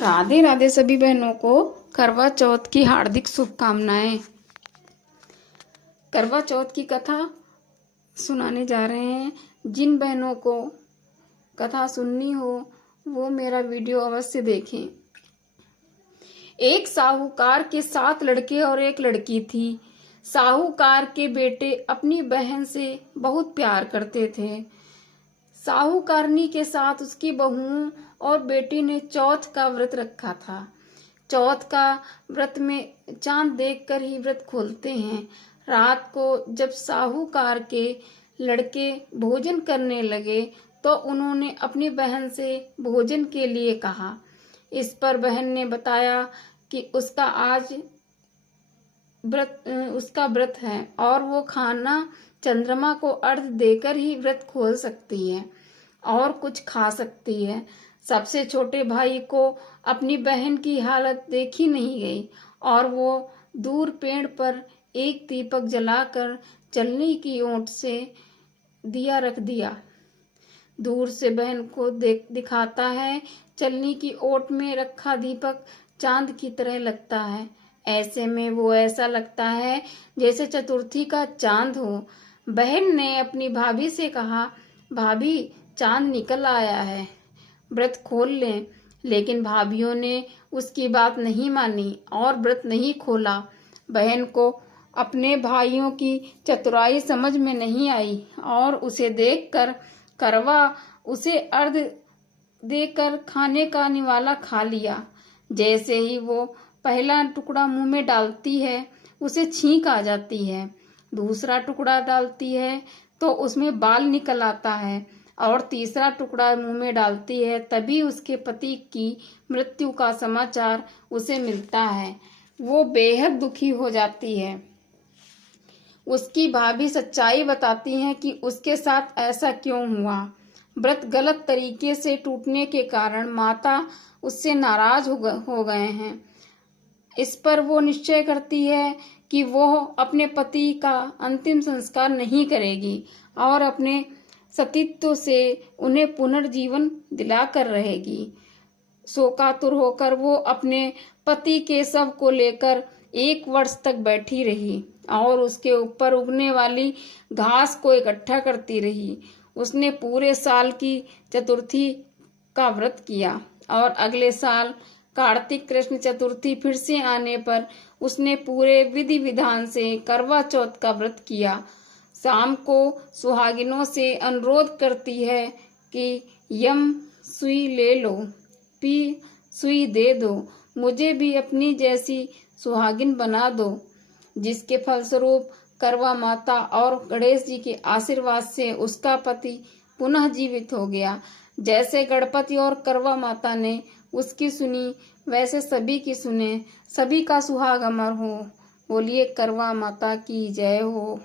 राधे राधे सभी बहनों को करवा चौथ की हार्दिक शुभकामनाएं। करवा चौथ की कथा सुनाने जा रहे हैं। जिन बहनों को कथा सुननी हो वो मेरा वीडियो अवश्य देखें। एक साहूकार के 7 लड़के और एक लड़की थी। साहूकार के बेटे अपनी बहन से बहुत प्यार करते थे। साहूकारनी के साथ उसकी बहुओं और बेटी ने चौथ का व्रत रखा था। चौथ का व्रत में चांद देखकर ही व्रत खोलते हैं। रात को जब साहूकार के लड़के भोजन करने लगे तो उन्होंने अपनी बहन से भोजन के लिए कहा। इस पर बहन ने बताया कि उसका आज व्रत है और वो खाना चंद्रमा को अर्घ देकर ही व्रत खोल सकती है और कुछ खा सकती है। सबसे छोटे भाई को अपनी बहन की हालत देखी नहीं गई और वो दूर पेड़ पर एक दीपक जलाकर चलनी की ओट से दिया रख दिया। दूर से बहन को दिखाता है। चलनी की ओट में रखा दीपक चांद की तरह लगता है। ऐसे में वो ऐसा लगता है जैसे चतुर्थी का चांद हो। बहन ने अपनी भाभी से कहा, भाभी चांद निकल आया है, व्रत खोल लें। लेकिन भाभीियों ने उसकी बात नहीं मानी और व्रत नहीं खोला। बहन को अपने भाइयों की चतुराई समझ में नहीं आई और उसे देखकर करवा उसे अर्घ देकर खाने का निवाला खा लिया। जैसे ही वो पहला टुकड़ा मुंह में डालती है उसे छींक आ जाती है। दूसरा टुकड़ा डालती है तो उसमें बाल निकल आता है और तीसरा टुकड़ा मुंह में डालती है तभी उसके पति की मृत्यु का समाचार उसे मिलता है। वो बेहद दुखी हो जाती है। उसकी भाभी सच्चाई बताती हैं कि उसके साथ ऐसा क्यों हुआ। व्रत गलत तरीके से टूटने के कारण माता उससे नाराज हो गए हैं। इस पर वो निश्चय करती है कि वो अपने पति का अंतिम संस्कार नहीं करेगी और अपने सतीत्व से उन्हें पुनर्जीवन दिलाकर रहेगी। शोकातुर होकर वो अपने पति के शव को लेकर 1 वर्ष तक बैठी रही और उसके ऊपर उगने वाली घास को इकट्ठा करती रही। उसने पूरे साल की चतुर्थी का व्रत किया और अगले साल कार्तिक कृष्ण चतुर्थी फिर से आने पर उसने पूरे विधि विधान से करवा चौथ का व्रत किया। शाम को सुहागिनों से अनुरोध करती है कि यम सुई ले लो, पी सुई दे दो, मुझे भी अपनी जैसी सुहागिन बना दो। जिसके फलस्वरूप करवा माता और गणेश जी के आशीर्वाद से उसका पति पुनः जीवित हो गया। जैसे गणपति और करवा माता ने उसकी सुनी वैसे सभी की सुने। सभी का सुहाग अमर हो। बोलिए करवा माता की जय हो।